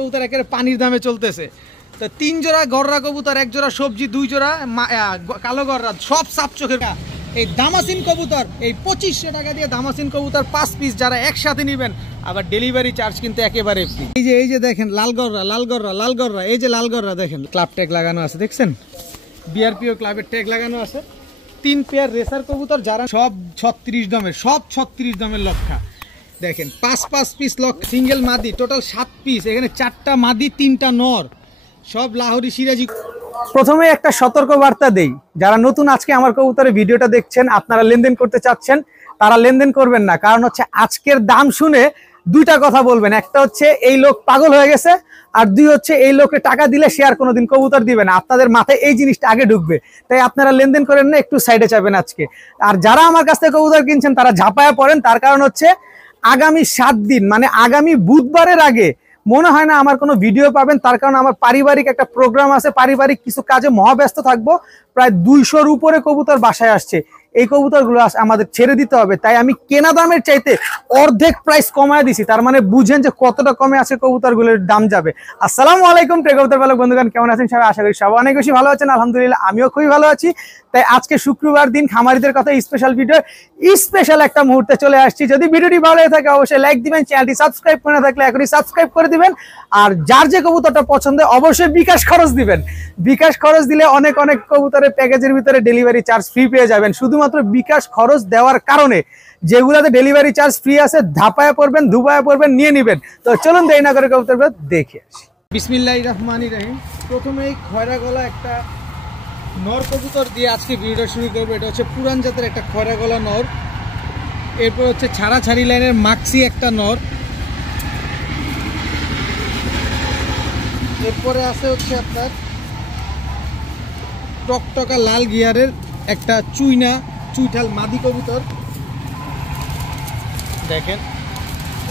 কবুতর একেবারে পানির দামে চলতেছে। তো 3 জোড়া গররা কবুতর, 1 জোড়া সবজি, 2 জোড়া কালো গররা, সব সাপ চোখের। এই দামাসিন কবুতর এই 2500 টাকা দিয়ে দামাসিন কবুতর 5 পিস যারা একসাথে নেবেন, আবার ডেলিভারি চার্জ কিন্তু একেবারে ফ্রি। এই যে দেখেন লাল গররা, এই যে লাল গররা দেখেন, ক্লাব ট্যাগ লাগানো আছে, দেখছেন বিআরপিও ক্লাবের ট্যাগ লাগানো আছে। 3 পেয়ার রেসার কবুতর যারা সব 36 দমের, সব 36 দমের লক্ষা দেখেন, 5 পিস লক্ষা, সিঙ্গেল মাদি, টোটাল 7 পিস। এখানে 4টা মাদি 3টা নর, সব লাহোরি সিরাজি। প্রথমে একটা সতর্ক বার্তা দেই, যারা নতুন আজকে আমার কবুতরের ভিডিওটা দেখছেন, আপনারা লেনদেন করতে চাচ্ছেন, তারা লেনদেন করবেন না। কারণ হচ্ছে আজকের দাম শুনে 2টা কথা বলবেন, একটা হচ্ছে এই লোক পাগল হয়ে গেছে, আর 2 হচ্ছে এই লোকে টাকা দিলে সে আর কোনোদিন কবুতর দিবে না। আপনাদের মাথায় এই জিনিসটা আগে ঢুকবে, তাই আপনারা লেনদেন করেন না, একটু সাইডে যাবেন আজকে। আর যারা আমার কাছ থেকে কবুতর কিনছেন তারা ঝাঁপায়া পড়েন, তার কারণ হচ্ছে আগামী 7 দিন মানে আগামী বুধবারের আগে মনে হয় না আমার কোনো ভিডিও পাবেন। তার কারণ আমার পারিবারিক একটা প্রোগ্রাম আছে, পারিবারিক কিছু কাজে মহাব্যস্ত থাকবো। প্রায় 200-র উপরে কবুতর বাসায় আসছে, এই কবুতরগুলো আমাদের ছেড়ে দিতে হবে। তাই আমি কেনা দামের চাইতে অর্ধেক প্রাইস কমায় দিছি, তার মানে বুঝেন যে কতটা কমে আছে কবুতরগুলোর দাম যাবে। আসসালামু আলাইকুম প্রিয় কবুতর পালক বন্ধুগণ, কেমন আছেন সবাই? আশা করি সবাই অনেক বেশি ভালো আছেন। আলহামদুলিল্লাহ আমিও খুবই ভালো আছি। তাই আজকে শুক্রবার দিন খামারিদের কথা স্পেশাল ভিডিও, স্পেশাল একটা মুহূর্তে চলে আসছি। যদি ভিডিওটি ভালো হয়ে থাকে অবশ্যই লাইক দিবেন, চ্যানেলটি সাবস্ক্রাইব করে না থাকলে এখনই সাবস্ক্রাইব করে দিবেন। আর যার যে কবুতরটা পছন্দ অবশ্যই বিকাশ খরচ দিবেন। বিকাশ খরচ দিলে অনেক কবুতরের প্যাকেজের ভিতরে ডেলিভারি চার্জ ফ্রি পেয়ে যাবেন। শুধুমাত্র বিকাশ খরচ দেওয়ার কারণে যেগুলাতে ডেলিভারি চার্জ ফ্রি আছে, ধাপায়া পড়বেন, ধুপায়া পড়বেন, নিয়ে নেবেন। তো চলুন দেরি না করে কবুতরটা দেখে আসি। বিসমিল্লাহির রহমানির রহিম। প্রথমেই খয়রা গলা একটা নর কবুতর দিয়ে আজকে ভিডিওটা শুরু করবো। এটা হচ্ছে পুরান জাতের একটা খয়রা গলা নর। এরপর হচ্ছে ছাড়াছাড়ি লাইনের মাক্সি একটা নর। এরপরে আছে হচ্ছে আপনার টকটকা লাল গিয়ারের একটা চুইঠাল মাদি কবুতর দেখেন।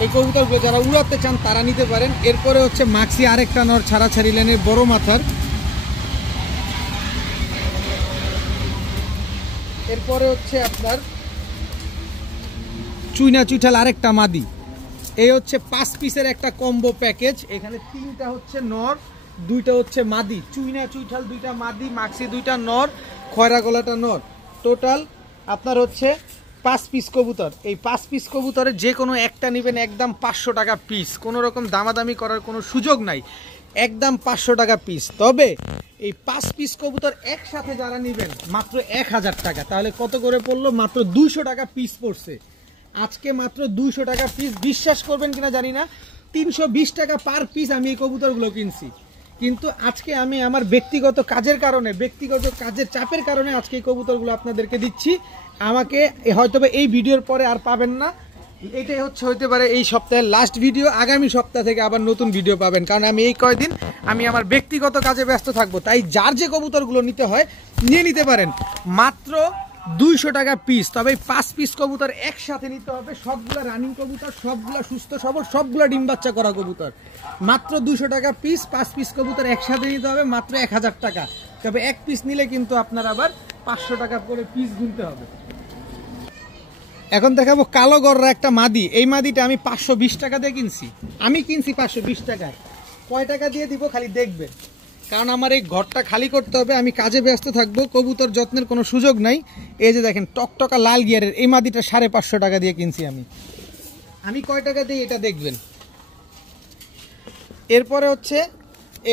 এই কবুতরগুলো যারা উড়াতে চান তারা নিতে পারেন। এরপরে হচ্ছে মাক্সি আরেকটা নর ছাড়াছাড়ি লাইনের বড় মাথার। এরপরে হচ্ছে আপনার চুইঠাল আরেকটা মাদি। এই হচ্ছে 5 পিসের একটা কম্বো প্যাকেজ। এখানে 3টা হচ্ছে নর, 2টা হচ্ছে মাদি। চুইঠাল 2টা মাদি, মাক্সি 2টা নর, খয়রা গলাটা নর। টোটাল আপনার হচ্ছে 5 পিস কবুতর। এই 5 পিস কবুতরের যে কোনো একটা নেবেন একদম 500 টাকা পিস। কোনো রকম দামাদামি করার কোনো সুযোগ নাই, একদম 500 টাকা পিস। তবে এই 5 পিস কবুতর একসাথে যারা নেবেন মাত্র 1000 টাকা। তাহলে কত করে পড়লো? মাত্র 200 টাকা পিস পড়ছে আজকে, মাত্র 200 টাকা পিস। বিশ্বাস করবেন কিনা জানি না, 320 টাকা পার পিস আমি এই কবুতরগুলো কিনছি। কিন্তু আজকে আমি আমার ব্যক্তিগত কাজের কারণে, ব্যক্তিগত কাজের চাপের কারণে আজকে এই কবুতরগুলো আপনাদেরকে দিচ্ছি। আমাকে হয়তো এই ভিডিওর পরে আর পাবেন না। এটাই হতে পারে এই সপ্তাহের লাস্ট ভিডিও। আগামী সপ্তাহ থেকে আবার নতুন ভিডিও পাবেন, কারণ আমি এই কয়দিন আমি আমার ব্যক্তিগত কাজে ব্যস্ত থাকবো। তাই যার যে কবুতরগুলো নিতে হয় নিয়ে নিতে পারেন, মাত্র 200 টাকা পিস। তবে 5 পিস কবুতর একসাথে নিতে হবে, সবগুলা রানিং কবুতর, সবগুলা সুস্থ সবল, সবগুলা ডিম বাচ্চা করা কবুতর। মাত্র 200 টাকা পিস। 5 পিস কবুতর একসাথে নিতে হবে মাত্র 1000 টাকা। তবে 1 পিস নিলে কিন্তু আপনার আবার 500 টাকা করে পিস গুনতে হবে। এখন দেখাবো কালো গররা একটা মাদি। এই মাদিটা আমি 520 টাকা দিয়ে কিনছি। আমি কিনছি 520 টাকায়। কয় টাকা দিয়ে দিব খালি দেখবেন, কারণ আমার এই ঘরটা খালি করতে হবে, আমি কাজে ব্যস্ত থাকবো, কবুতর যত্নের কোনো সুযোগ নাই। এই যে দেখেন টকটকা লাল গিয়ারের এই মাদিটা 550 টাকা দিয়ে কিনছি আমি কয় টাকা দিই এটা দেখবেন। এরপরে হচ্ছে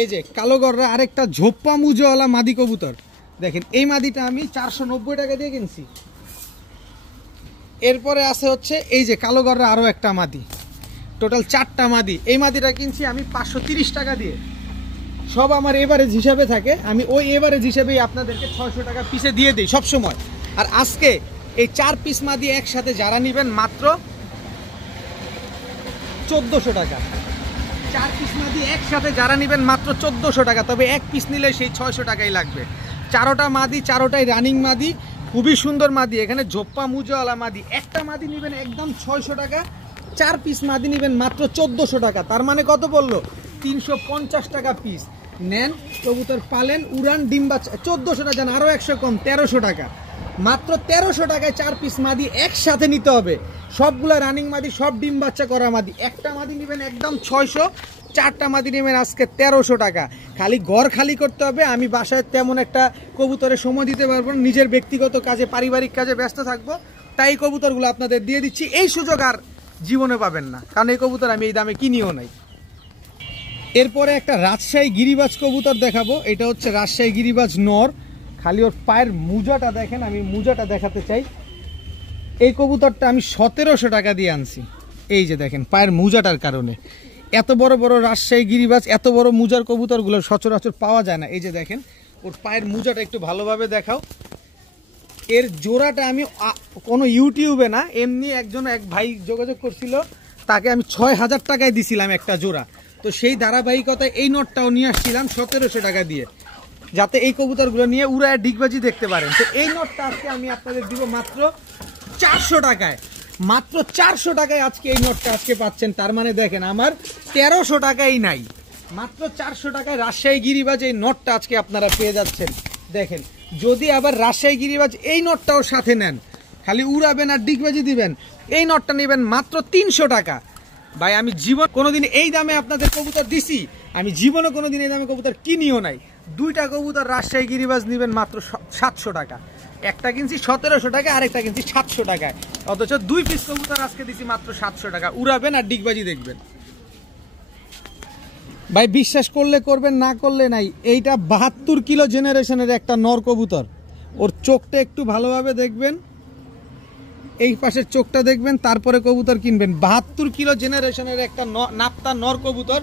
এই যে কালো গররা আরেকটা ঝোপ্পা মুজোওয়ালা মাদি কবুতর দেখেন, এই মাদিটা আমি 490 টাকা দিয়ে কিনছি। এরপরে আছে হচ্ছে এই যে কালো গররা আরও একটা মাদি, টোটাল 4টা মাদি। এই মাদিটা কিনছি আমি 530 টাকা দিয়ে। সব আমার এভারেজ হিসাবে থাকে, আমি ওই এভারেজ হিসাবেই আপনাদেরকে 600 টাকা পিসে দিয়ে দিই সবসময়। আর আজকে এই 4 পিস মাদি একসাথে যারা নেবেন মাত্র 1400 টাকা। 4 পিস মাদি একসাথে যারা নেবেন মাত্র 1400 টাকা। তবে 1 পিস নিলে সেই 600 টাকাই লাগবে। 4টা মাদি, 4টাই রানিং মাদি, খুবই সুন্দর মাদি। এখানে ঝোপ্পা মুজোওয়ালা মাদি। একটা মাদি নেবেন একদম 600 টাকা, 4 পিস মাদি নেবেন মাত্র 1400 টাকা। তার মানে কত বললো? 350 টাকা পিস। নেন কবুতর পালেন, উড়ান, ডিম বাচ্চা। 1400 টাকা জান, আরও 100 কম, 1300 টাকা। মাত্র 1300 টাকায় 4 পিস মাদি একসাথে নিতে হবে। সবগুলা রানিং মাদি, সব ডিম বাচ্চা করা মাদি। একটা মাদি নেবেন একদম 600, 4টা মাদি নেবেন আজকে 1300 টাকা। খালি ঘর খালি করতে হবে, আমি বাসায় তেমন একটা কবুতরের সময় দিতে পারবো না, নিজের ব্যক্তিগত কাজে পারিবারিক কাজে ব্যস্ত থাকবো, তাই এই কবুতরগুলো আপনাদের দিয়ে দিচ্ছি। এই সুযোগ আর জীবনে পাবেন না, কারণ এই কবুতর আমি এই দামে কিনিও নাই। এরপরে একটা রাজশাহী গিরিবাজ কবুতর দেখাবো। এটা হচ্ছে রাজশাহী গিরিবাজ নর। খালি ওর পায়ের মুজাটা দেখেন, আমি মুজাটা দেখাতে চাই। এই কবুতরটা আমি 1700 টাকা দিয়ে আনছি। এই যে দেখেন পায়ের মুজাটার কারণে। এত বড় বড় রাজশাহী গিরিবাজ, এত বড় মুজার কবুতরগুলো সচরাচর পাওয়া যায় না। এই যে দেখেন ওর পায়ের মুজাটা একটু ভালোভাবে দেখাও। এর জোড়াটা আমি কোনো ইউটিউবে না, এমনি এক ভাই যোগাযোগ করছিল, তাকে আমি 6000 টাকায় দিছিলাম একটা জোড়া। তো সেই ধারাবাহিকতায় এই নটটাও নিয়ে আসছিলাম 1700 টাকা দিয়ে, যাতে এই কবুতরগুলো নিয়ে উড়ায় ডিগবাজি দেখতে পারেন। তো এই নটটা আজকে আমি আপনাদের দিব মাত্র 400 টাকায়। মাত্র 400 টাকায় আজকে এই নটটা আজকে পাচ্ছেন। তার মানে দেখেন আমার 1300 টাকাই নাই, মাত্র 400 টাকায় রাজশাহী গিরিবাজ এই নটটা আজকে আপনারা পেয়ে যাচ্ছেন। দেখেন যদি আবার রাজশাহী গিরিবাজ এই নটটাও সাথে নেন, খালি উড়াবেন আর ডিগবাজি দিবেন, এই নটটা নেবেন মাত্র 300 টাকা। ভাই আমি জীবন কোনোদিন এই দামে আপনাদের কবুতর দিছি, আমি জীবনে কোনোদিন এই দামে কবুতর কিনিও নাই। 2টা কবুতর রাজশাহী গিরিবাজ নেবেন মাত্র 700 টাকা। একটা কিনছি 1700 টাকা, আরেকটা কিনছি 700 টাকায়, অথচ 2 পিস কবুতর আজকে দিছি মাত্র 700 টাকা। উড়াবেন আর ডিগবাজি দেখবেন। ভাই বিশ্বাস করলে করবেন, না করলে নাই। এইটা 72 কিলো জেনারেশনের একটা নর কবুতর। ওর চোখটা একটু ভালোভাবে দেখবেন, এই পাশের চোখটা দেখবেন, তারপরে কবুতর কিনবেন। 72 কিলো জেনারেশনের একটা নাপ্তা নর কবুতর।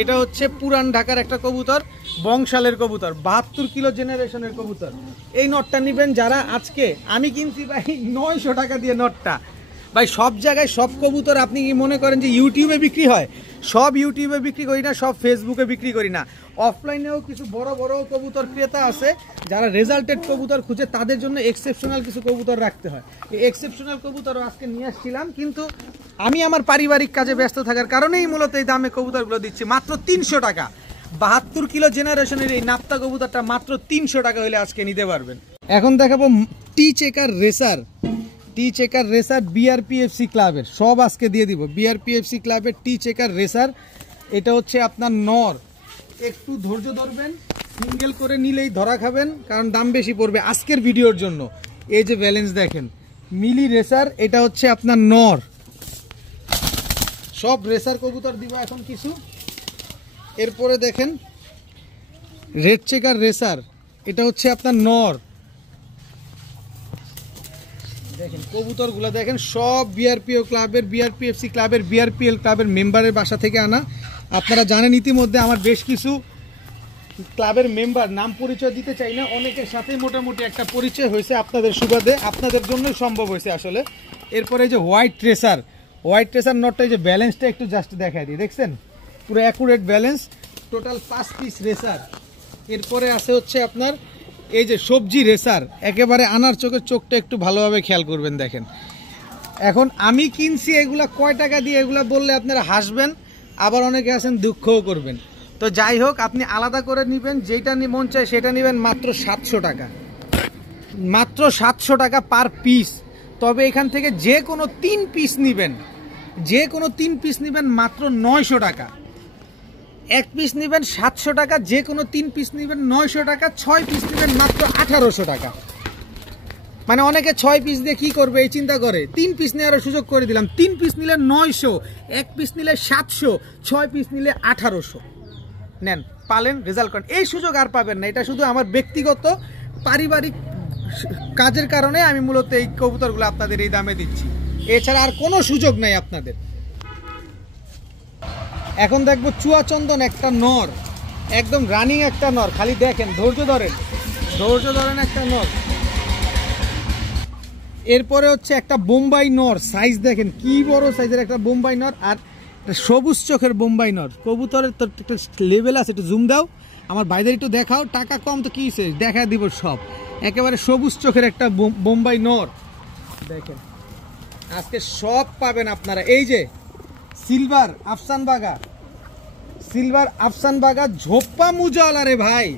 এটা হচ্ছে পুরান ঢাকার একটা কবুতর, বংশালের কবুতর, 72 কিলো জেনারেশনের কবুতর। এই নটটা নেবেন যারা, আজকে আমি কিনছি ভাই 900 টাকা দিয়ে নটটা। ভাই সব জায়গায় সব কবুতর আপনি কি মনে করেন যে ইউটিউবে বিক্রি হয়? সব ইউটিউবে বিক্রি করি না, সব ফেসবুকে বিক্রি করি না। অফলাইনেও কিছু বড় বড় কবুতর ক্রেতা আছে যারা রেজাল্টেড কবুতর খুঁজে, তাদের জন্য এক্সেপশনাল কিছু কবুতর রাখতে হয়। এই এক্সেপশনাল কবুতরও আজকে নিয়ে আসছিলাম, কিন্তু আমি আমার পারিবারিক কাজে ব্যস্ত থাকার কারণেই মূলত এই দামে কবুতরগুলো দিচ্ছি মাত্র 300 টাকা। 72 কিলো জেনারেশনের এই নাপ্তা কবুতরটা মাত্র 300 টাকা হলে আজকে নিতে পারবেন। এখন দেখাবো টি চেকার রেসার। টি চেকার রেসার বিআরপিএফসি ক্লাবের, সব আজকে দিয়ে দিব। বিআরপিএফসি ক্লাবের টি চেকার রেসার। এটা হচ্ছে আপনার নর। একটু ধৈর্য ধরবেন, সিঙ্গেল করে নিলেই ধরা খাবেন, কারণ দাম বেশি পড়বে আজকের ভিডিওর জন্য। এই যে ব্যালেন্স দেখেন, মিলি রেসার। এটা হচ্ছে আপনার নর। সব রেসার কবুতর দিব এখন কিছু। এরপরে দেখেন রেড চেকার রেসার। এটা হচ্ছে আপনার নর। দেখেন কবুতরগুলো দেখেন, সব বিআরপিও ক্লাবের, বিআরপিএফসি ক্লাবের, বিআরপিএল ক্লাবের মেম্বারের বাসা থেকে আনা। আপনারা জানেন ইতিমধ্যে আমার বেশ কিছু ক্লাবের মেম্বার, নাম পরিচয় দিতে চাই না, অনেকের সাথে মোটামুটি একটা পরিচয় হয়েছে আপনাদের সুবাদে, আপনাদের জন্যই সম্ভব হয়েছে আসলে। এরপরে যে হোয়াইট ট্রেসার, হোয়াইট ট্রেসার নটটা, এই যে ব্যালেন্সটা একটু জাস্ট দেখাই দিই, দেখছেন পুরো accurate balance, total 5 piece racer. এরপরে আছে হচ্ছে আপনার এই যে সবজি রেসার, একেবারে আনার চোখের চোখটা একটু ভালোভাবে খেয়াল করবেন। দেখেন এখন আমি কিনছি এগুলা কয় টাকা দিয়ে, এগুলা বললে আপনারা হাসবেন, আবার অনেকে আছেন দুঃখও করবেন। তো যাই হোক, আপনি আলাদা করে নেবেন, যেটা মন চায় সেটা নেবেন মাত্র 700 টাকা, মাত্র 700 টাকা পার পিস। তবে এখান থেকে যে কোনো 3 পিস নেবেন, যে কোনো 3 পিস নেবেন মাত্র 900 টাকা। 1 পিস নেবেন 700 টাকা, যে কোনো 3 পিস নেবেন 900 টাকা, 6 পিস নেবেন মাত্র 1800 টাকা। মানে অনেকে 6 পিস দিয়ে কি করবে এই চিন্তা করে, 3 পিস নেওয়ার সুযোগ করে দিলাম। 3 পিস নিলে 900, 1 পিস নিলে 700, 6 পিস নিলে 1800। নেন, পালেন, রেজাল্ট করেন। এই সুযোগ আর পাবেন না। এটা শুধু আমার ব্যক্তিগত পারিবারিক কাজের কারণে আমি মূলত এই কবুতরগুলো আপনাদের এই দামে দিচ্ছি, এছাড়া আর কোনো সুযোগ নাই আপনাদের। এখন দেখবো চুয়াচন্দন একটা নর, একদম রানিং একটা নর। খালি দেখেন, ধৈর্য ধরেন, ধৈর্য ধরেন, একটা নর। এরপরে হচ্ছে একটা বোম্বাই নর, সাইজ দেখেন কি বড় সাইজের একটা বোম্বাই নর, আর সবুজ চোখের বোম্বাই নর। কবুতরের তো একটা লেভেল আছে, একটু জুম দাও, আমার বাইরে একটু দেখাও। টাকা কম তো কি দেখা দিব সব। একেবারে সবুজ চোখের একটা বোম্বাই নর। দেখেন আজকে সব পাবেন আপনারা। এই যে সিলভার আফসান বাগা, সিলভার আফসান বাগা ঝোপ্পা মুজাওয়ালা রে ভাই,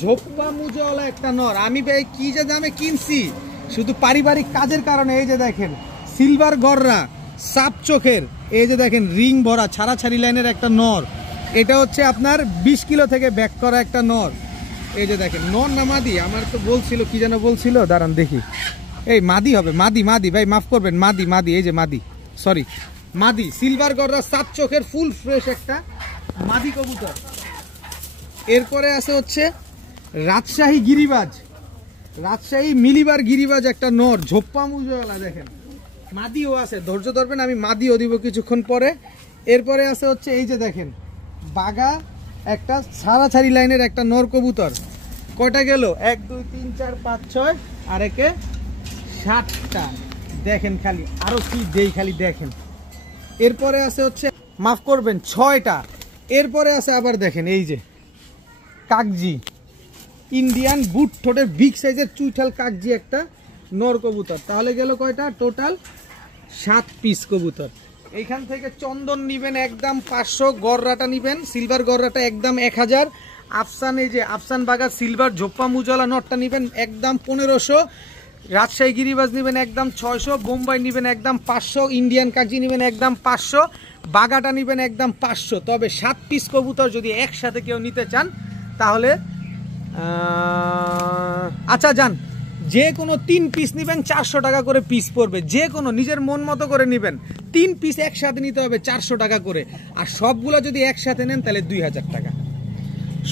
ঝোপ্পা মুজাওয়ালা একটা নর। আমি ভাই কি যে দামে কিনছি শুধু পারিবারিক কাজের কারণে। এই যে দেখেন সিলভার গররা, সাপ চোখের, এই যে দেখেন রিং ভরা ছাড়াছাড়ি লাইনের একটা নর। এটা হচ্ছে আপনার 20 কিলো থেকে ব্যাক করা একটা নর। এই যে দেখেন নর না মাদি, আমার তো বলছিল কি যেন বলছিল, দাঁড়ান দেখি। এই মাদি হবে, মাদি মাদি ভাই মাফ করবেন, মাদি মাদি, এই যে মাদি, সরি মাদি, সিলভার গররা, 7 চোখের ফুল ফ্রেশ একটা মাদি কবুতর। এরপরে আছে হচ্ছে রাজশাহী গিরিবাজ, রাজশাহী মিলিবার গিরিবাজ একটা নর, ঝোপ্পা মুজওয়ালা। দেখেন মাদিও আছে, ধৈর্য ধরবেন, আমি মাদিও দিব কিছুক্ষণ পরে। এরপরে আছে হচ্ছে এই যে দেখেন বাগা একটা ছাড়াছাড়ি লাইনের একটা নর কবুতর। কয়টা গেল? 1 2 3 4 5 6, আর একে 7টা। দেখেন খালি আরো কি দেই, খালি দেখেন। এরপরে আছে হচ্ছে মাফ করবেন 6টা। এরপরে আছে আবার দেখেন এই যে কাকজি, ইন্ডিয়ান বুট ঠোঁটের বিগ সাইজের চুইঠাল কাকজি একটা নর কবুতর। তাহলে গেল কয়টা? টোটাল 7 পিস কবুতর। এইখান থেকে চন্দন নিবেন একদম 500, গররাটা নিবেন সিলভার গররাটা একদম 1000, আফসান এই যে আফসান বাগা সিলভার ঝোপ্পা মুজওয়ালা নটটা নিবেন একদম 1500, রাজশাহী গিরিবাজ নিবেন একদম 600, বোম্বাই নিবেন একদম 500, ইন্ডিয়ান কাকজি নিবেন একদম 500, বাগাটা নিবেন একদম 500। তবে 7 পিস কবুতর যদি একসাথে কেউ নিতে চান তাহলে আচ্ছা যান, যে কোনো 3 পিস নেবেন 400 টাকা করে পিস পড়বে। যে কোনো নিজের মন মতো করে নেবেন, 3 পিস একসাথে নিতে হবে 400 টাকা করে। আর সবগুলা যদি একসাথে নেন তাহলে 2000 টাকা।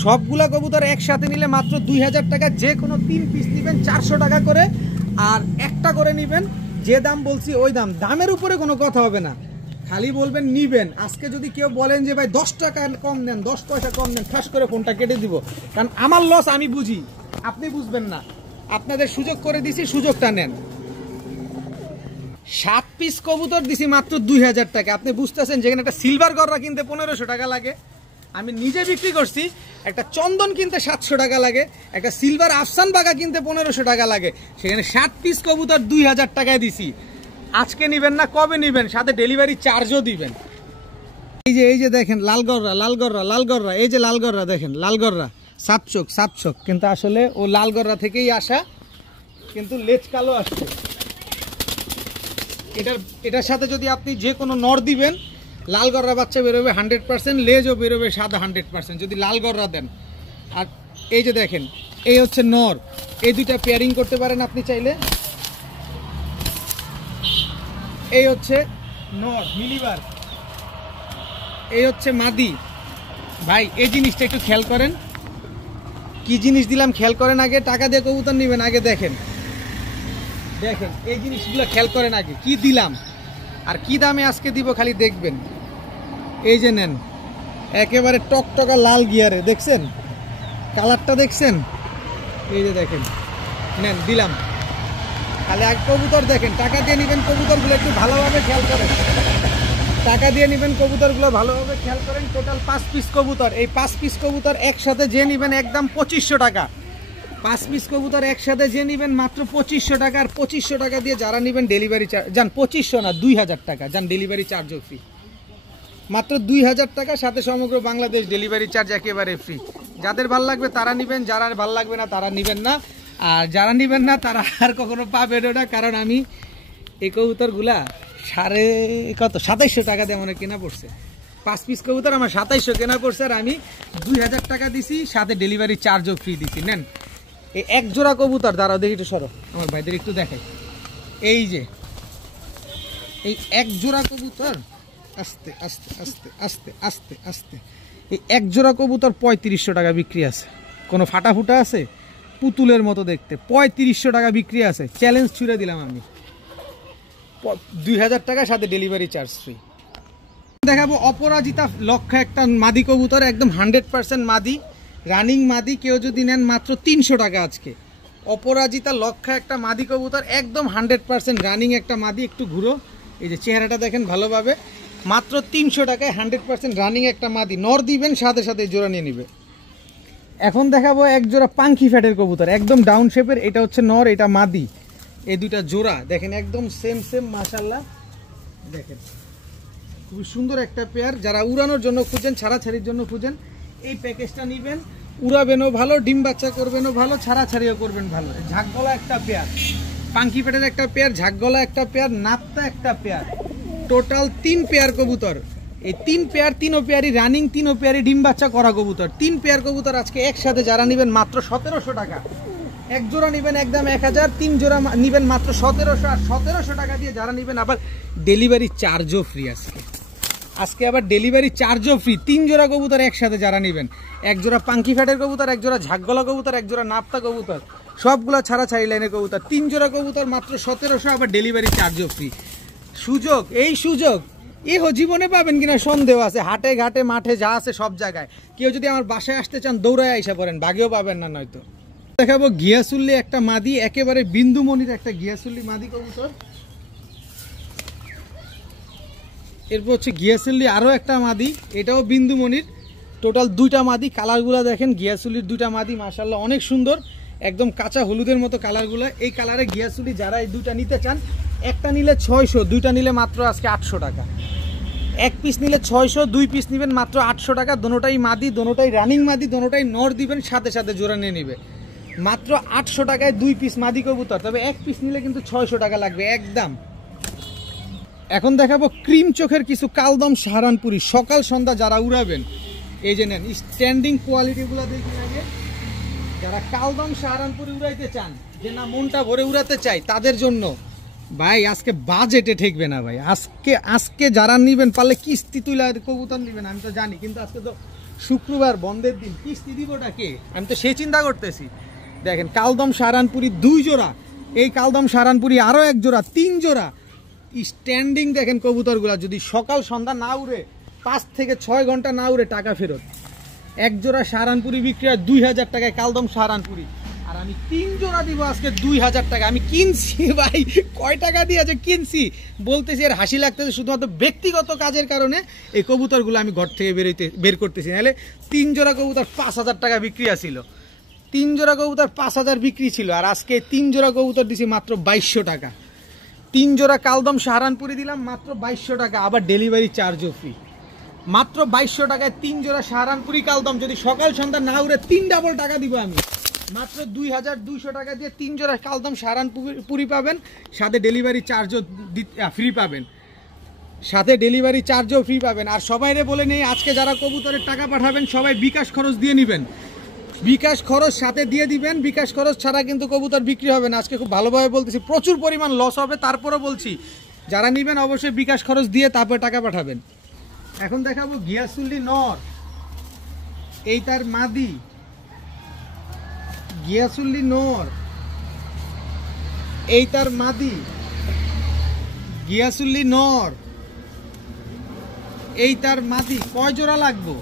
সবগুলা কবুতর একসাথে নিলে মাত্র 2000 টাকা। যে কোনো 3 পিস নেবেন 400 টাকা করে, আর একটা করে নেবেন যে দাম বলছি ওই দাম। দামের উপরে কোনো কথা হবে না, খালি বলবেন নিবেন। আজকে যদি কেউ বলেন যে ভাই 10 টাকা কম দেন, 10 পয়সা কম দেন, ঠাস করে ফোনটা কেটে দিব। কারণ আমার লস আমি বুঝি, আপনি বুঝবেন না। আপনাদের সুযোগ করে দিছি, সুযোগটা নেন। 7 পিস কবুতর দিছি মাত্র 2000 টাকা। আপনি বুঝতেছেন যেখানে একটা সিলভার গররা কিনতে 1500 টাকা লাগে, আমি নিজে বিক্রি করছি, একটা চন্দন কিনতে 700 টাকা লাগে, একটা সিলভার আফসান বাগা কিনতে 1500 টাকা লাগে, সেখানে 7 পিস কবুতর 2000 টাকায় দিছি। আজকে নিবেন না কবে নিবেন, সাথে ডেলিভারি চার্জও দিবেন। এই যে দেখেন লালগররা, লালগররা, লালগররা, এই যে লালগররা দেখেন, লালগররা সাপচোক, সাপচোক, কিন্তু আসলে ও লালগররা থেকেই আসা, কিন্তু লেজ কালো আসছে। এটার সাথে যদি আপনি যে কোনো নর দিবেন, লালগররা বাচ্চা বেরোবে 100%, লেজও বেরোবে সাদা 100% যদি লালগররা দেন। আর এই যে দেখেন এই হচ্ছে নর, এই দুইটা পেয়ারিং করতে পারেন আপনি চাইলে। এই হচ্ছে নর মিলিবার, এই হচ্ছে মাদি। ভাই এই জিনিসটা একটু খেয়াল করেন, কি জিনিস দিলাম খেয়াল করেন। আগে টাকা দিয়ে কবুতর নেবেন, আগে দেখেন, দেখেন এই জিনিসগুলো খেয়াল করেন আগে কি দিলাম আর কি দামে আজকে দিব, খালি দেখবেন। এই যে নেন একেবারে টকটকা লাল গিয়ারে, দেখছেন কালারটা, দেখছেন? এই যে দেখেন, নেন দিলাম। তাহলে এক কবুতর দেখেন, টাকা দিয়ে নেবেন কবুতরগুলো একটু ভালোভাবে খেয়াল করেন, টাকা দিয়ে নেবেন কবুতরগুলো ভালোভাবে খেয়াল করেন। টোটাল 5 পিস কবুতর, এই 5 পিস কবুতর একসাথে যে নেবেন একদম 2500 টাকা। 5 পিস কবুতর একসাথে যে নেবেন মাত্র 2500 টাকা। আর 2500 টাকা দিয়ে যারা নেবেন ডেলিভারি চার্জ যান 2500 না 2000 টাকা যান, ডেলিভারি চার্জও ফ্রি। মাত্র 2000 টাকা, সাথে সমগ্র বাংলাদেশ ডেলিভারি চার্জ একেবারে ফ্রি। যাদের ভাল লাগবে তারা নেবেন, যারা ভাল লাগবে না তারা নেবেন না। আর যারা নেবেন না তারা আর কখনো পাবেন না, কারণ আমি এই কবুতরগুলা 2700 টাকা দিয়ে মনে কেনা পড়ছে। 5 পিস কবুতর আমার 2700 কেনা পড়ছে, আর আমি 2000 টাকা দিছি, সাথে ডেলিভারি চার্জও ফ্রি দিছি। নেন এই এক জোড়া কবুতর, দাঁড়াও দেখি একটু সরো, আমার ভাইদের একটু দেখাই। এই যে এই এক জোড়া কবুতর, আস্তে আস্তে আস্তে আস্তে আস্তে আস্তে, এই এক জোড়া কবুতর 3500 টাকা বিক্রি আছে। কোনো ফাটাফুটা আছে? পুতুলের মতো দেখতে, 3500 টাকা বিক্রি আছে। চ্যালেঞ্জ ছুড়ে দিলাম আমি, 2000 টাকা সাথে ডেলিভারি চার্জ ফ্রি। দেখাবো অপরাজিতা লক্ষ্য একটা মাদি কবুতর, একদম 100% মাদি, রানিং মাদি। কেউ যদি নেন মাত্র 300 টাকা আজকে। অপরাজিতা লক্ষ্য একটা মাদি কবুতর, একদম 100% রানিং একটা মাদি। একটু ঘুরো, এই যে চেহারাটা দেখেন ভালোভাবে, মাত্র 300 টাকায় 100% রানিং একটা মাদি। নর দিবেন সাথে সাথে জোড়া নিয়ে নিবে। এখন দেখাবো এক জোড়া পাঙ্কি ফ্যাটের কবুতর, একদম ডাউন শেপের। এটা হচ্ছে নর, এটা মাদি। এই দুইটা জোড়া দেখেন একদম সেম সেম, মাশাআল্লাহ। দেখেন খুবই সুন্দর একটা পেয়ার। যারা উড়ানোর জন্য খুঁজেন, ছাড়াছাড়ির জন্য খুঁজেন, এই প্যাকেজটা নেবেন। উড়াবেনও ভালো, ডিম বাচ্চা করবেনও ভালো, ছাড়াছাড়িও করবেন ভালো। ঝাঁকগলা একটা পেয়ার, পাঙ্কি ফ্যাটের একটা পেয়ার, ঝাঁকগলা একটা পেয়ার, নাপ্তা একটা পেয়ার, টোটাল 3 পেয়ার কবুতর। এই 3 পেয়ার 3 পেয়ারই রানিং, 3 পেয়ারই ডিম বাচ্চা করা কবুতর। 3 পেয়ার কবুতর আজকে একসাথে যারা নেবেন মাত্র 1700 টাকা। এক জোড়া নেবেন একদম 1000, 3 জোড়া নেবেন মাত্র 1700। আর 1700 টাকা দিয়ে যারা নেবেন আবার ডেলিভারি চার্জও ফ্রি। আজকে আবার ডেলিভারি চার্জও ফ্রি। 3 জোড়া কবুতর একসাথে যারা নেবেন, এক জোড়া পাঙ্কি ফ্যাটের কবুতর, এক জোড়া ঝাকগলা কবুতর, এক জোড়া নাপ্তা কবুতর, সবগুলো ছাড়া ছাড়ি লাইনের কবুতর। 3 জোড়া কবুতর মাত্র 1700, আবার ডেলিভারি চার্জও ফ্রি। সুযোগ, এই সুযোগ এহো জীবনে পাবেন কিনা সন্দেহ আছে। হাটে ঘাটে মাঠে যা আছে সব জায়গায়। কেউ যদি আমার বাসায় আসতে চান দৌড়ায় আইসা পড়েন, ভাগেও পাবেন না। নয়তো দেখাবো গিয়াসুল্লি একটা মাদি, একেবারে বিন্দুমণির একটা গিয়াসুল্লি মাদি কবুতর। এরপর হচ্ছে গিয়াসুল্লি আরও একটা মাদি, এটাও বিন্দুমণির। টোটাল 2টা মাদি। কালারগুলো দেখেন, গিয়াসুল্লির 2টা মাদি মাশাআল্লাহ অনেক সুন্দর, একদম কাঁচা হলুদের মতো কালারগুলো। এই কালারে গিয়াসুল্লি যারা এই 2টা নিতে চান, একটা নিলে 600, 2টা নিলে মাত্র আজকে 800 টাকা। 1 পিস নিলে 600, 2 পিস নেবেন মাত্র 800 টাকা। দোনোটাই মাদি, দোনোটাই রানিং মাদি, দোনোটাই নর দিবেন, সাথে সাথে জোড়া নিয়ে নেবে মাত্র 800 টাকায় 2 পিস মাদি কবুতর। তবে 1 পিস নিলে কিন্তু 600 টাকা লাগবে একদম। এখন দেখাবো ক্রিম চোখের কিছু কালদম সাহারানপুরি, সকাল সন্ধ্যা যারা উড়াবেন। এই যে নেন স্ট্যান্ডিং কোয়ালিটিগুলো দেখুন আগে। যারা কালদম সাহারানপুরি উড়াইতে চান, যে না মনটা ভরে উড়াতে চাই, তাদের জন্য ভাই আজকে বাজেটে ঠেকবে না ভাই। আজকে যারা নিবেন পারলে কিস্তি তুলে কবুতর নিবেন, আমি তো জানি, কিন্তু আজকে তো শুক্রবার বন্ধের দিন, কিস্তি দিবটা কে, আমি তো সেই চিন্তা করতেছি। দেখেন কালদম সাহারানপুরি 2 জোড়া, এই কালদম সাহারানপুরি আরও 1 জোড়া, 3 জোড়া স্ট্যান্ডিং। দেখেন কবুতরগুলা যদি সকাল সন্ধ্যা না উড়ে, 5 থেকে 6 ঘন্টা না উড়ে, টাকা ফেরত। 1 জোড়া সাহারানপুরি বিক্রি হয় 2000 টাকায় কালদম সাহারানপুরি, আর আমি 3 জোড়া দিব আজকে 2000 টাকা। আমি কিনছি ভাই, কয় টাকা দিয়ে যে কিনছি বলতেছি, আর হাসি লাগতেছে। শুধুমাত্র ব্যক্তিগত কাজের কারণে এই কবুতরগুলো আমি ঘর থেকে বের করতেছি, নাহলে 3 জোড়া কবুতর 5000 টাকা বিক্রি আছিল। 3 জোড়া কবুতর 5000 বিক্রি ছিল, আর আজকে 3 জোড়া কবুতর দিছি মাত্র 2200 টাকা। 3 জোড়া কালদম সাহারানপুরি দিলাম মাত্র 2200 টাকা, আবার ডেলিভারি চার্জও ফ্রি। মাত্র 2200 টাকায় 3 জোড়া সাহারানপুরি কালদম। যদি সকাল সন্ধ্যা না উড়ে 3 ডাবল টাকা দিব আমি। মাত্র 2200 টাকা দিয়ে 3 জোড়া কালদম সাহারানপুরি পাবেন, সাথে ডেলিভারি চার্জও ফ্রি পাবেন, সাথে ডেলিভারি চার্জও ফ্রি পাবেন। আর সবাইরে বলে নেই, আজকে যারা কবুতরের টাকা পাঠাবেন সবাই বিকাশ খরচ দিয়ে নেবেন। বিকাশ খরচ সাথে দিয়ে দিবেন, বিকাশ খরচ ছাড়া কিন্তু কবুতর বিক্রি হবে না। আজকে খুব ভালোভাবে বলতেছি, প্রচুর পরিমাণ লস হবে, তারপরও বলছি যারা নেবেন অবশ্যই বিকাশ খরচ দিয়ে তারপরে টাকা পাঠাবেন। এখন দেখাবো গিয়াসুল্লি নর, এই তার মাদি। গিয়াসুল্লি নর, এই তার মাদি। গিয়াসুল্লি নর, এই তার মাদি। কয় জোড়া লাগবো?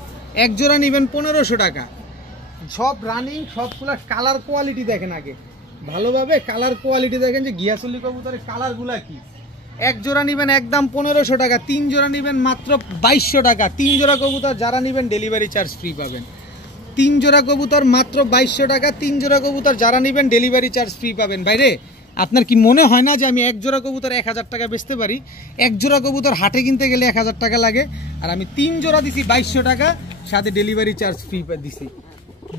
1 জোড়া নেবেন 1500 টাকা। সব রানিং, সবগুলা কালার কোয়ালিটি দেখেন আগে ভালোভাবে, কালার কোয়ালিটি দেখেন যে গিয়াসুল্লি কবুতরের কালারগুলা কি। 1 জোড়া নেবেন একদম 1500 টাকা, 3 জোড়া নেবেন মাত্র 2200 টাকা। 3 জোড়া কবুতর যারা নেবেন ডেলিভারি চার্জ ফ্রি পাবেন। 3 জোড়া কবুতর মাত্র 2200 টাকা, 3 জোড়া কবুতর যারা নেবেন ডেলিভারি চার্জ ফ্রি পাবেন। বাইরে আপনার কি মনে হয় না যে আমি 1 জোড়া কবুতর 1000 টাকা বেচতে পারি? 1 জোড়া কবুতর হাটে কিনতে গেলে 1000 টাকা লাগে, আর আমি 3 জোড়া দিছি 2200 টাকা, সাথে ডেলিভারি চার্জ ফ্রি দিছি।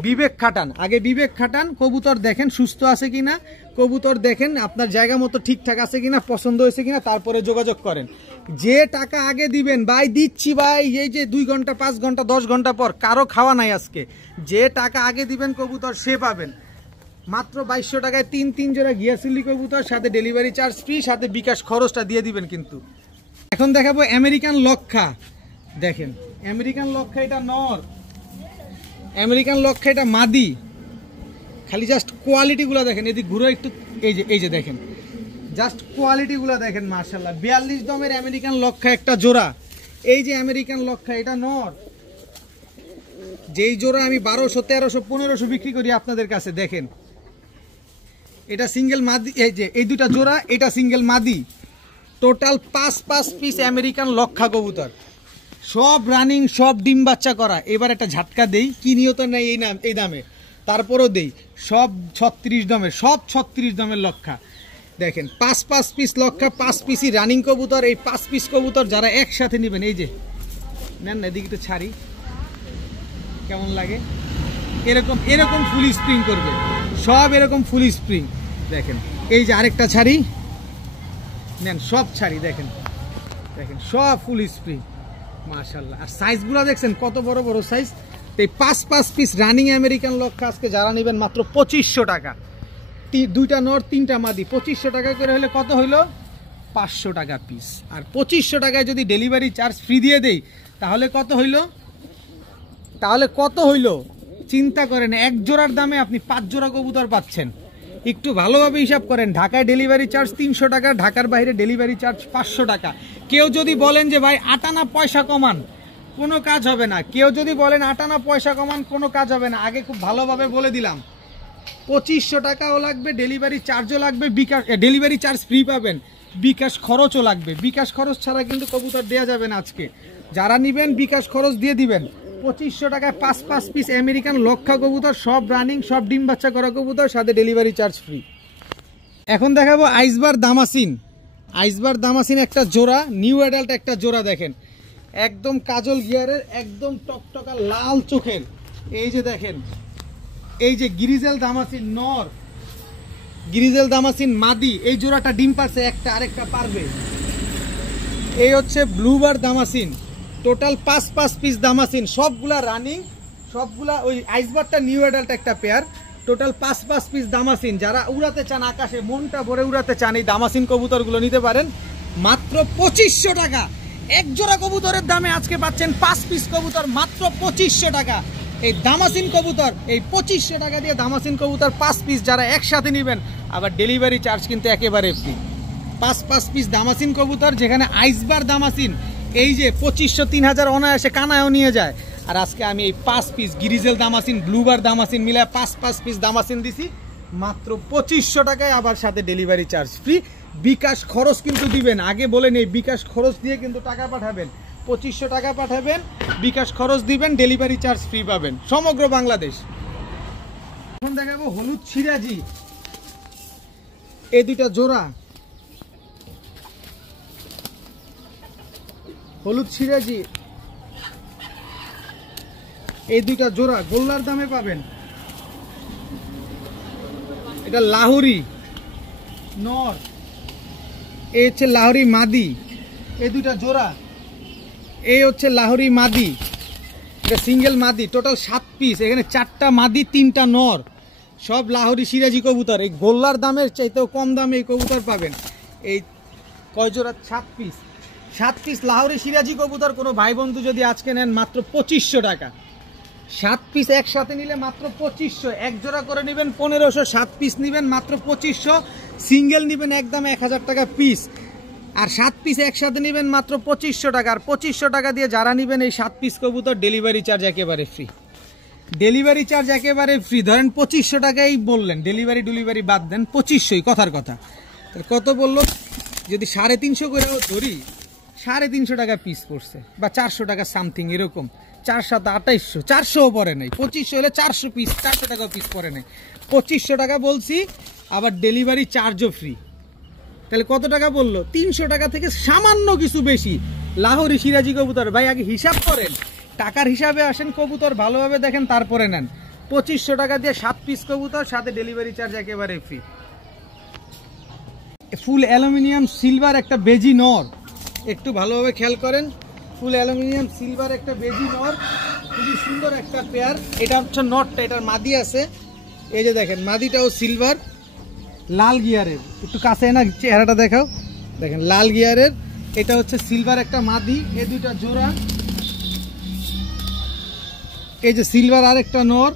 বিবেক খাটান, আগে বিবেক খাটান, কবুতর দেখেন সুস্থ আছে কিনা, কবুতর দেখেন আপনার জায়গা মতো ঠিকঠাক আছে কিনা, পছন্দ হয়েছে কিনা, তারপরে যোগাযোগ করেন। যে টাকা আগে দিবেন, ভাই দিচ্ছি ভাই, এই যে 2 ঘন্টা 5 ঘন্টা 10 ঘন্টা পর কারো খাওয়া নাই আজকে। যে টাকা আগে দিবেন কবুতর সে পাবেন। মাত্র 2200 টাকায় 3 জোড়া গিয়াসুল্লি কবুতর, সাথে ডেলিভারি চার্জ ফ্রি, সাথে বিকাশ খরচটা দিয়ে দিবেন কিন্তু। এখন দেখাবো আমেরিকান লক্ষা। দেখেন আমেরিকান লক্ষা, এটা নর। আমেরিকান লক্ষা এটা মাদি। খালি জাস্ট কোয়ালিটিগুলো দেখেন, এদিকে ঘুরে একটু, এই যে দেখেন জাস্ট কোয়ালিটিগুলো দেখেন মাশাআল্লাহ। 42 দমের আমেরিকান লক্ষা একটা জোড়া। এই যে আমেরিকান লক্ষা, এটা নর। যেই জোড়া আমি 1200 1300 1500 বিক্রি করি আপনাদের কাছে, দেখেন এটা সিঙ্গেল মাদি। এই যে এই 2টা জোড়া, এটা সিঙ্গেল মাদি। টোটাল 5 পিস আমেরিকান লক্ষা কবুতর, সব রানিং, সব ডিম বাচ্চা করা। এবার একটা ঝাটকা দেই, কিনিও তো নাই এই দামে, তারপরও দেই। সব 36 দমের, সব 36 দমের লক্ষা। দেখেন 5 পিস লক্ষা, 5 পিসই রানিং কবুতর। এই 5 পিস কবুতর যারা একসাথে নেবেন, এই যে নেন না, এদিকে একটু ছাড়ি, কেমন লাগে? এরকম ফুল স্প্রিং করবে, সব এরকম ফুল স্প্রিং। দেখেন এই যে আরেকটা ছাড়ি, নেন সব ছাড়ি, দেখেন সব ফুল স্প্রিং। মাশাআল্লাহ। আর সাইজগুলো দেখছেন কত বড় বড় সাইজ। এই 5 পিস রানিং আমেরিকান লক্ষা আজকে যারা নেবেন মাত্র 2500 টাকা। দুইটা নর তিনটা মাদি 2500 টাকা করে হলে কত হইলো? 500 টাকা পিস। আর 2500 টাকায় যদি ডেলিভারি চার্জ ফ্রি দিয়ে দেই তাহলে কত হইলো? চিন্তা করেন, এক জোড়ার দামে আপনি 5 জোড়া কবুতর পাচ্ছেন। একটু ভালোভাবে হিসাব করেন, ঢাকায় ডেলিভারি চার্জ 300 টাকা, ঢাকার বাইরে ডেলিভারি চার্জ 500 টাকা। কেউ যদি বলেন যে ভাই 8 আনা পয়সা কমান, কোনো কাজ হবে না। কেউ যদি বলেন 8 আনা পয়সা কমান, কোনো কাজ হবে না। আগে খুব ভালোভাবে বলে দিলাম, 2500 টাকাও লাগবে, ডেলিভারি চার্জও লাগবে, ডেলিভারি চার্জ ফ্রি পাবেন, বিকাশ খরচও লাগবে। বিকাশ খরচ ছাড়া কিন্তু কবুতর দেওয়া যাবে না আজকে। যারা নেবেন বিকাশ খরচ দিয়ে দিবেন। 2500 টাকায় 5 পিস আমেরিকান লক্ষা কবুতর, সব রানিং, সব ডিম বাচ্চা করা কবুতর, সাথে ডেলিভারি চার্জ ফ্রি। এখন দেখাবো আইসবার দামাসিন একটা জোড়া, নিউ অ্যাডাল্ট একটা জোড়া। দেখেন একদম কাজল গিয়ারের, একদম টকটকা লাল চোখের। এই যে দেখেন, এই যে গিরিজেল দামাসিন নর, গিরিজেল দামাসিন মাদি। এই জোড়াটা ডিম পারছে একটা, আরেকটা পারবে। এই হচ্ছে ব্লুবার দামাসিন, টোটাল 5 পিস দামাসিন, সবগুলা রানিং, সবগুলা ওই আইসবারটা নিউ অ্যাডাল্ট একটা পেয়ার। Total 5 piece দামাসিন। যারা উড়াতে চান আকাশে, মনটা ভরে উড়াতে চান, এই দামাসিন কবুতরগুলো নিতে পারেন মাত্র 2500 টাকা। এক জোড়া কবুতরের দামে আজকে পাচ্ছেন 5 পিস কবুতর মাত্র 2500 টাকা। এই দামাসিন কবুতর, এই 2500 টাকা দিয়ে দামাসিন কবুতর 5 পিস যারা একসাথে নেবেন, আবার ডেলিভারি চার্জ কিন্তু একেবারে ফ্রি। 5 পিস দামাসিন কবুতর, যেখানে আইসবার দামাসিন এই যে 2500 3000 অনায়াসে কানায়ও নিয়ে যায়। আর আজকে আমি এই 5 পিস গিরিজেল দামাসিন, ব্লুবার দামাসিন মিলে 5 পিস দামাসিন দিছি মাত্র 2500 টাকায়, আবার সাথে ডেলিভারি চার্জ ফ্রি। বিকাশ খরচ কিন্তু দিবেন, আগে বলেন এই বিকাশ খরচ দিয়ে কিন্তু টাকা পাঠাবেন। 2500 টাকা পাঠাবেন, বিকাশ খরচ দিবেন, ডেলিভারি চার্জ ফ্রি পাবেন সমগ্র বাংলাদেশ। এখন দেখাবো হলুদ সিরাজি, এই দুইটা জোড়া হলুদ সিরাজি, এই দুইটা জোড়া গোল্লার দামে পাবেন। এটা লাহোরি নর, এই হচ্ছে লাহোরি মাদি। এই দুইটা জোড়া, এই হচ্ছে লাহোরি মাদি, এটা সিঙ্গেল মাদি। টোটাল 7 পিস, এখানে 4টা মাদি 3টা নর, সব লাহোরি সিরাজি কবুতর। এই গোল্লার দামের চাইতেও কম দামে এই কবুতর পাবেন। এই কয় জোড়া? 7 পিস লাহোরি সিরাজি কবুতর। কোনো ভাই বন্ধু যদি আজকে নেন মাত্র 2500 টাকা। 7 পিস একসাথে নিলে মাত্র 2500, এক জোড়া করে নেবেন 1500, 7 পিস নেবেন মাত্র 2500, সিঙ্গেল নেবেন একদম 1000 টাকা পিস। আর 7 পিস একসাথে নেবেন মাত্র 2500 টাকা। আর 2500 টাকা দিয়ে যারা নেবেন এই 7 পিস কবুতর, ডেলিভারি চার্জ একেবারে ফ্রি। ডেলিভারি চার্জ একেবারে ফ্রি। ধরেন 2500 টাকাই বললেন, ডেলিভারি বাদ দেন, 2500ই কথার কথা। কত বললো? যদি 350 করেও ধরি, 350 টাকা পিস পড়ছে, বা 400 টাকা সামথিং এরকম। 4 7 2800, 400ও পরে নাই। 2500 হলে 400 পিস, 400 টাকা পিস পরে নাই। 2500 টাকা বলছি, আবার ডেলিভারি চার্জও ফ্রি। তাহলে কত টাকা বললো? 300 টাকা থেকে সামান্য কিছু বেশি লাহোরি সিরাজি কবুতর। ভাই আগে হিসাব করেন, টাকার হিসাবে আসেন, কবুতর ভালোভাবে দেখেন, তারপরে নেন। 2500 টাকা দিয়ে 7 পিস কবুতর, সাথে ডেলিভারি চার্জ একেবারে ফ্রি। ফুল অ্যালুমিনিয়াম সিলভার একটা বেজি নর, একটু ভালোভাবে খেয়াল করেন। ফুল অ্যালুমিনিয়াম সিলভার একটা বেজি নর, খুবই সুন্দর একটা পেয়ার। এটা হচ্ছে নটটা, এটার মাদি আছে। এই যে দেখেন মাদিটাও সিলভার, লাল গিয়ারের। একটু কাছে না চেহারাটা দেখাও, দেখেন লাল গিয়ারের। এটা হচ্ছে সিলভার একটা মাদি। এই দুইটা জোড়া, এই যে সিলভার আর একটা নর।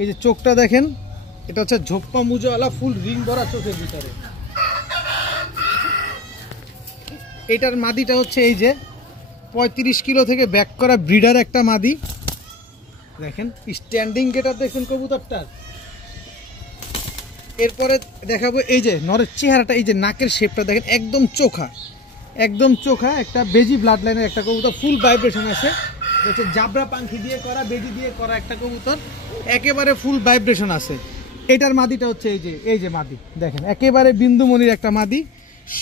এই যে চোখটা দেখেন, এটা হচ্ছে ঝোপ্পা মুজোওয়ালা, ফুল রিং ভরা চোখের ভিতরে। এটার মাদিটা হচ্ছে এই যে 35 কিলো থেকে ব্যাক করা ব্রিডার একটা মাদি। দেখেন স্ট্যান্ডিং গেটআপ দেখুন কবুতরটার। এরপরে দেখাবো এই যে নরের চেহারাটা, এই যে নাকের শেপটা দেখেন, একদম চোখা, একদম চোখা একটা বেজি ব্লাড লাইনের একটা কবুতর। ফুল ভাইব্রেশন আছে, হচ্ছে জাবরা পাখি দিয়ে করা, বেজি দিয়ে করা একটা কবুতর, একেবারে ফুল ভাইব্রেশন আছে। এটার মাদিটা হচ্ছে এই যে মাদি দেখেন, একেবারে বিন্দুমণির একটা মাদি।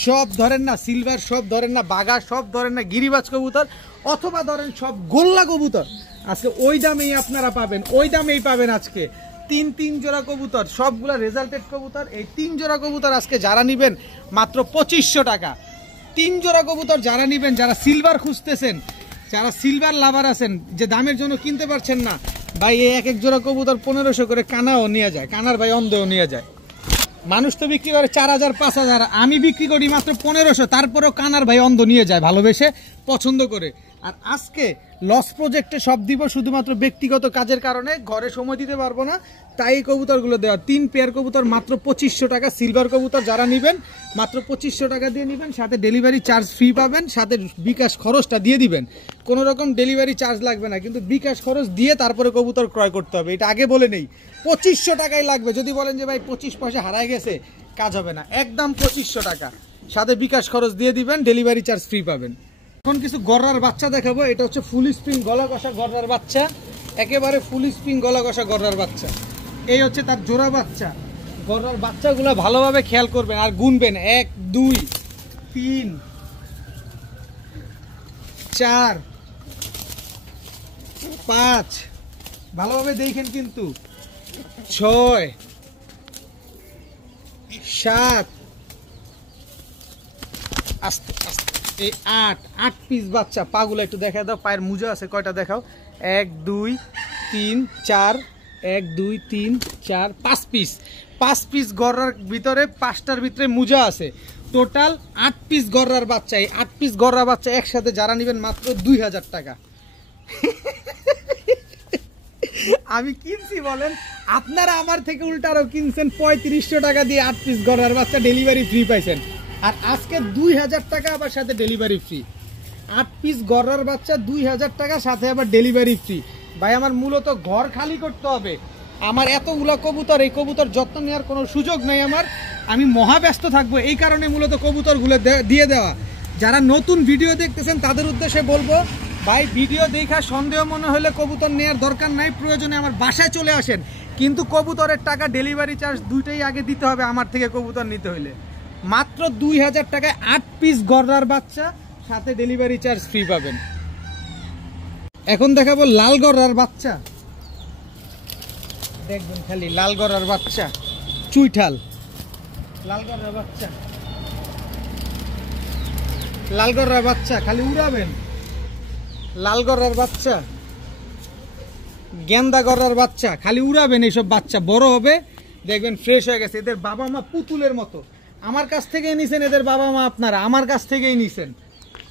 সব ধরেন না সিলভার, সব ধরেন না বাঘা, সব ধরেন না গিরিবাজ কবুতর, অথবা ধরেন সব গোল্লা কবুতর। আজকে ওই দামেই আপনারা পাবেন, ওই দামেই পাবেন আজকে। 3 জোড়া কবুতর, সবগুলা রেজাল্টেড কবুতর। এই 3 জোড়া কবুতর আজকে যারা নিবেন মাত্র 2500 টাকা। 3 জোড়া কবুতর যারা নিবেন, যারা সিলভার খুঁজতেছেন, যারা সিলভার লাভার আছেন, যে দামের জন্য কিনতে পারছেন না ভাই, এই এক এক জোড়া কবুতর 1500 করে কানাও নিয়ে যায়, কানার ভাই অন্ধও নিয়ে যায়। মানুষ তো বিক্রি করে 4000 5000, আমি বিক্রি করি মাত্র 1500, তারপরেও কানার ভাই অন্ধ নিয়ে যায় ভালোবেসে পছন্দ করে। আর আজকে লস প্রজেক্টে সব দিব শুধুমাত্র ব্যক্তিগত কাজের কারণে, ঘরে সময় দিতে পারবো না, তাই এই কবুতরগুলো দেওয়া। 3 পেয়ার কবুতর মাত্র 2500 টাকা। সিলভার কবুতর যারা নেবেন মাত্র 2500 টাকা দিয়ে নেবেন, সাথে ডেলিভারি চার্জ ফ্রি পাবেন, সাথে বিকাশ খরচটা দিয়ে দিবেন। কোনো রকম ডেলিভারি চার্জ লাগবে না, কিন্তু বিকাশ খরচ দিয়ে তারপরে কবুতর ক্রয় করতে হবে, এটা আগে বলে নেই। 2500 টাকাই লাগবে। যদি বলেন যে ভাই 25 পয়সা হারায় গেছে, কাজ হবে না, একদম 2500 টাকা, সাথে বিকাশ খরচ দিয়ে দিবেন, ডেলিভারি চার্জ ফ্রি পাবেন। এখন কিছু গররার বাচ্চা দেখাবো। এটা হচ্ছে ফুল স্প্রিং গলা কষা গররার বাচ্চা, একেবারে ফুল স্প্রিং গলা কষা গররার বাচ্চা। এই হচ্ছে তার জোড়া বাচ্চা। গররার বাচ্চাগুলো ভালোভাবে খেয়াল করবেন আর গুনবেন, 1 2 3 4 5, ভালোভাবে দেখেন কিন্তু, 6 7, আস্তে আস্তে, এই 8 পিস বাচ্চা। পাগুলো একটু দেখা দাও, পায়ের মুজা আছে কয়টা দেখাও, 1 2 3 4, 1 2 3 4 5 পিস। 5 পিস গররার ভিতরে 5টার ভিতরে মুজা আছে, টোটাল 8 পিস গররার বাচ্চা। এই 8 পিস গররা বাচ্চা একসাথে যারা নেবেন মাত্র 2000 টাকা। আমি কিনছি বলেন, আপনারা আমার থেকে উল্টা আরো কিনছেন 3500 টাকা দিয়ে 8 পিস গররার বাচ্চা, ডেলিভারি ফ্রি পাইছেন। আর আজকে 2000 টাকা আবার সাথে ডেলিভারি ফ্রি। 8 পিস গররার বাচ্চা 2000 টাকা, সাথে আবার ডেলিভারি ফ্রি। ভাই আমার মূলত ঘর খালি করতে হবে, আমার এতগুলো কবুতর, এই কবুতর যত্ন নেওয়ার কোনো সুযোগ নেই আমার, আমি মহাব্যস্ত থাকবো, এই কারণে মূলত কবুতরগুলো দিয়ে দেওয়া। যারা নতুন ভিডিও দেখতেছেন তাদের উদ্দেশ্যে বলবো, ভাই ভিডিও দেখা সন্দেহ মনে হলে কবুতর নেওয়ার দরকার নাই, প্রয়োজনে আমার বাসায় চলে আসেন, কিন্তু কবুতরের টাকা, ডেলিভারি চার্জ দুইটাই আগে দিতে হবে আমার থেকে কবুতর নিতে হইলে। মাত্র 2000 টাকায় 8 পিস গররার বাচ্চা, সাথে ডেলিভারি চার্জ ফ্রি পাবেন। এখন দেখাবো লাল গররার বাচ্চা, দেখবেন খালি লাল গররার বাচ্চা, চুইঠাল লাল গররার বাচ্চা, লাল গররার বাচ্চা খালি উড়াবেন, লাল গররার বাচ্চা, গেন্দা গররার বাচ্চা খালি উড়াবেন। এইসব বাচ্চা বড় হবে দেখবেন ফ্রেশ হয়ে গেছে, এদের বাবা মা পুতুলের মতো। আমার কাছ থেকেই নিছেন এদের বাবা মা, আপনারা আমার কাছ থেকেই নিছেন,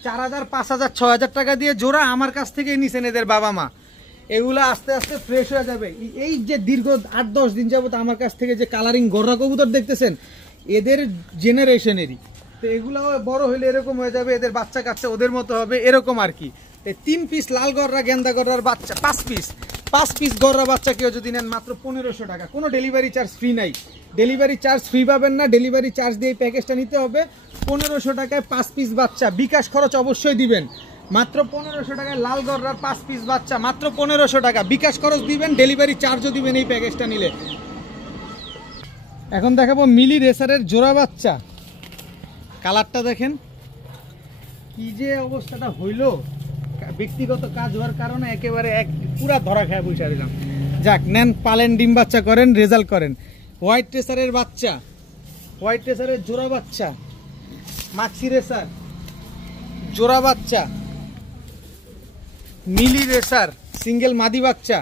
4000 5000 6000 টাকা দিয়ে জোড়া আমার কাছ থেকেই নিছেন এদের বাবা মা। এগুলো আস্তে আস্তে ফ্রেশ হয়ে যাবে। এই যে দীর্ঘ 8-10 দিন যাবত আমার কাছ থেকে যে কালারিং গররা কবুতর দেখতেছেন, এদের জেনারেশনেরই, তো এগুলো বড় হলে এরকম হয়ে যাবে, এদের বাচ্চা কাচ্চা ওদের মতো হবে, এরকম আর কি। 3 পিস লাল গররা গেন্দা গররার বাচ্চা, 5 পিস গররা বাচ্চা কেউ যদি নেন মাত্র 1500 টাকা, কোনো ডেলিভারি চার্জ ফ্রি নাই, ডেলিভারি চার্জ ফ্রি পাবেন না, ডেলিভারি চার্জ দিয়ে প্যাকেজটা নিতে হবে। 1500 টাকায় 5 পিস বাচ্চা, বিকাশ খরচ অবশ্যই দিবেন। মাত্র 1500 টাকায় লাল গররার 5 পিস বাচ্চা, মাত্র 1500 টাকা, বিকাশ খরচ দিবেন, ডেলিভারি চার্জও দিবেন এই প্যাকেজটা নিলে। এখন দেখাবো মিলি রেসারের জোড়া বাচ্চা, কালারটা দেখেন কি যে অবস্থাটা হইল, ব্যক্তিগত কাজ হওয়ার কারণে একেবারে পুরা ধরা খায় বসে দিলাম। যাক, নেন, পালেন, ডিম বাচ্চা করেন, রেজাল্ট করেন। হোয়াইট রেসারের বাচ্চা, হোয়াইট রেসারের জোড়া বাচ্চা, মাক্সি রেসার জোড়া বাচ্চা, মিলি রেসার সিঙ্গেল মাদি বাচ্চা,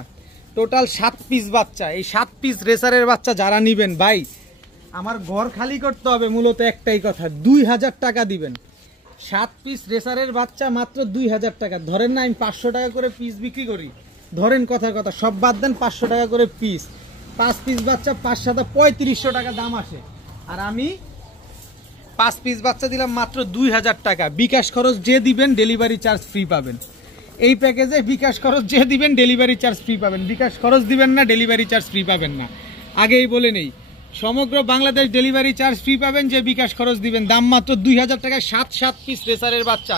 টোটাল 7 পিস বাচ্চা। এই 7 পিস রেসারের বাচ্চা যারা নিবেন ভাই, আমার ঘর খালি করতে হবে, মূলত একটাই কথা, 2000 টাকা দিবেন। 7 পিস রেসারের বাচ্চা মাত্র 2000 টাকা। ধরেন না আমি 500 টাকা করে পিস বিক্রি করি, ধরেন কথার কথা, সব বাদ দেন, 500 টাকা করে পিস। 5 পিস বাচ্চা 5 7 3500 টাকা দাম আসে, আর আমি 5 পিস বাচ্চা দিলাম মাত্র 2000 টাকা। বিকাশ খরচ যে দিবেন ডেলিভারি চার্জ ফ্রি পাবেন। এই প্যাকেজে বিকাশ খরচ যে দিবেন ডেলিভারি চার্জ ফ্রি পাবেন, বিকাশ খরচ দিবেন না, ডেলিভারি চার্জ ফ্রি পাবেন না, আগেই বলে নেই। সমগ্র বাংলাদেশ ডেলিভারি চার্জ ফ্রি পাবেন, যে বিকাশ খরচ দিবেন। দাম মাত্র 2000 টাকায় 7 পিস রেসারের বাচ্চা।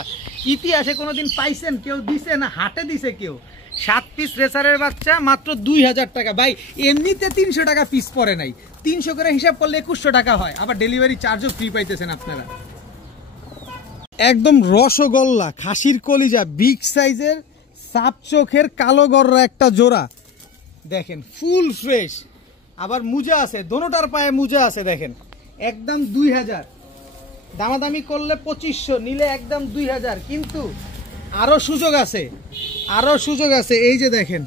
ইতিহাসে কোনোদিন পাইছেন কেউ দিছে না হাটে দিছে কেউ? 7 পিস রেসারের বাচ্চা মাত্র 2000 টাকা। ভাই এমনিতে 300 টাকা পিস পড়ে নাই, 300 করে হিসাব করলে 2100 টাকা হয়, আবার ডেলিভারি চার্জও ফ্রি পাইতেছেন আপনারা। একদম রসগোল্লা খাসির কলিজা বিগ সাইজের সাপ চোখের কালো গররা একটা জোড়া, দেখেন ফুল ফ্রেশ, আবার মুজা আছে, দোনোটার পায়ে মুজা আছে, দেখেন একদম 2000, দামাদামি করলে 2500, নিলে একদম 2000, কিন্তু আরো সুযোগ আছে, আরো সুযোগ আছে। এই যে দেখেন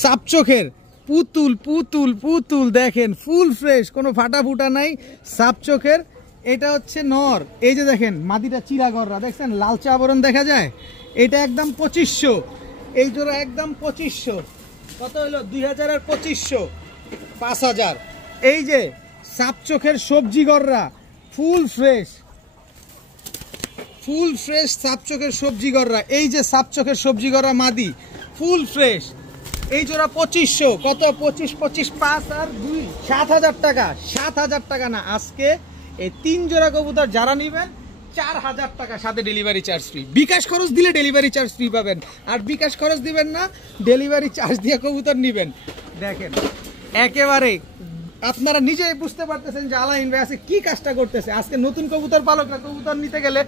সাপ চোখের পুতুল পুতুল পুতুল, দেখেন ফুল ফ্রেশ, কোনো ফাটা ফুটা নাই, সাপ চোখের। এটা হচ্ছে নর। এই যে দেখেন মাদিটা চিরাগররা, দেখছেন লালচে আবরণ দেখা যায়। এটা একদম 2500, এই জোড়া একদম 2500। কত হলো? 2000 আর 2500, 5000। এই যে সাপ চোখের সবজি গররা, ফুল ফ্রেশ, ফুল ফ্রেশ সাপ চোখের সবজি গররা। এই যে সাপ চোখের সবজি গররা মাদি, ফুল ফ্রেশ। এই জোড়া 2500। কত? 25 25 5 আর 2 7000 টাকা। 7000 টাকা না, আজকে এই 3 জোড়া কবুতর যারা নেবেন 4000 টাকা, সাথে ডেলিভারি চার্জ ফ্রি। বিকাশ খরচ দিলে ডেলিভারি চার্জ ফ্রি পাবেন, আর বিকাশ খরচ দিবেন না, ডেলিভারি চার্জ দিয়ে কবুতর নেবেন। দেখেন একেবারে আপনারা নিজেই বুঝতে পারতেছেন যে আলাইন ভাই আজকে কি কাজটা করতেছে। আজকে নতুন কবুতর পালকরা কবুতর নিতে গেলে,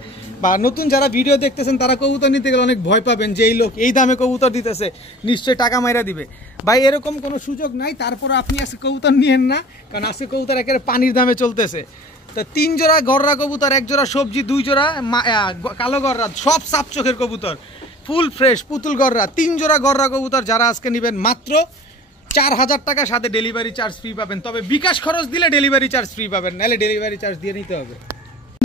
বা নতুন যারা ভিডিও দেখতেছেন তারা কবুতর নিতে গেলে অনেক ভয় পাবেন যে এই লোক এই দামে কবুতর দিতেছে, নিশ্চয়ই টাকা মাইরা দিবে। ভাই এরকম কোনো সুযোগ নাই। তারপরে আপনি আজকে কবুতর নিয়েন না, কারণ আজকে কবুতর একেবারে পানির দামে চলতেছে। তো 3 জোড়া গররা কবুতর, 1 জোড়া সবজি, 2 জোড়া কালো গররা, সব সাপ চোখের কবুতর, ফুল ফ্রেশ পুতুল গররা। 3 জোড়া গররা কবুতর যারা আজকে নেবেন মাত্র 4000 টাকা, সাথে ডেলিভারি চার্জ ফ্রি পাবেন। তবে বিকাশ খরচ দিলে ডেলিভারি চার্জ ফ্রি পাবেন, নাহলে ডেলিভারি চার্জ দিয়ে নিতে হবে।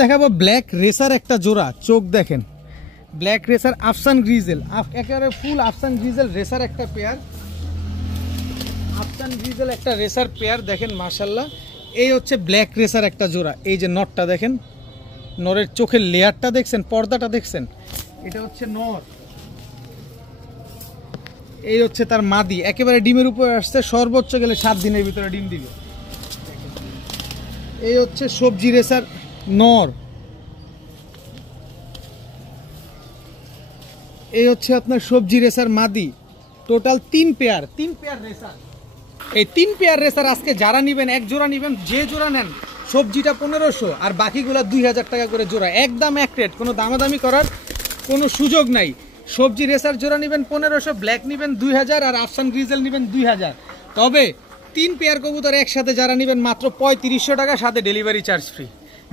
দেখাবো ব্ল্যাক রেসার একটা জোড়া, চোখ দেখেন, ব্ল্যাক রেসার আফসান গ্রিজেল, একেবারে ফুল আফসান গ্রিজেল রেসার একটা পেয়ার, আফসান গ্রিজেল একটা রেসার পেয়ার। দেখেন মাশাল্লাহ, এই হচ্ছে ব্ল্যাক রেসার একটা জোড়া। এই যে নরটা দেখেন, নরের চোখের লেয়ারটা দেখছেন, পর্দাটা দেখছেন, এটা হচ্ছে নর। এই হচ্ছে তার মাদি, একেবারে ডিমের উপরে আসছে, সর্বোচ্চ গেলে 7 দিনের ভিতরে ডিম দিবে। এই হচ্ছে সবজি রেসার নর। এই হচ্ছে আপনার সবজি রেসার মাদি। Total 3 pair racer. এই 3 পেয়ার রেসার আজকে যারা নেবেন, 1 জোড়া নেবেন, যে জোড়া নেন সবজিটা 1500 আর বাকিগুলা 2000 টাকা করে জোড়া, একদম এক রেট, কোনো দামাদামি করার কোনো সুযোগ নাই। সবজি রেসার জোড়া নেবেন 1500, ব্ল্যাক নেবেন 2000 আর আফসান গ্রিজেল নেবেন 2000। তবে 3 পেয়ার কবুতর একসাথে যারা নেবেন মাত্র 3500 টাকা, সাথে ডেলিভারি চার্জ ফ্রি।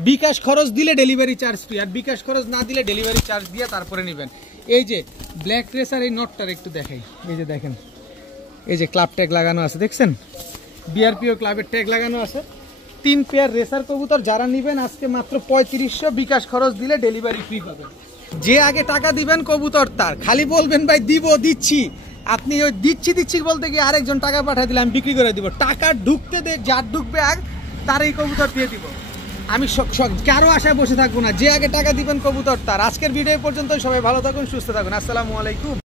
বিকাশ খরচ দিলে ডেলিভারি চার্জ ফ্রি, আর বিকাশ খরচ না দিলে ডেলিভারি চার্জ দিয়ে তারপরে নেবেন। এই যে ব্ল্যাক রেসার এই নটটার একটু দেখাই। এই যে দেখেন, এই যে ক্লাব ট্যাগ লাগানো আছে, দেখছেন বিআরপিও ক্লাবের ট্যাগ লাগানো আছে। 3 পেয়ার রেসার কবুতর যারা নেবেন আজকে মাত্র 3500, বিকাশ খরচ দিলে ডেলিভারি ফ্রি পাবেন। যে আগে টাকা দিবেন কবুতর তার, খালি বলবেন ভাই দিব দিচ্ছি, আপনি ওই দিচ্ছি বলতে গিয়ে আরেকজন টাকা পাঠিয়ে দিলে আমি বিক্রি করে দিব। টাকা ঢুকতে দে, যার ঢুকবে আগ তার এই কবুতর দিয়ে দিব। আমি কারো আশায় বসে থাকবো না, যে আগে টাকা দিবেন কবুতর তার। আজকের ভিডিও পর্যন্ত, সবাই ভালো থাকুন, সুস্থ থাকুন, আসসালামু আলাইকুম।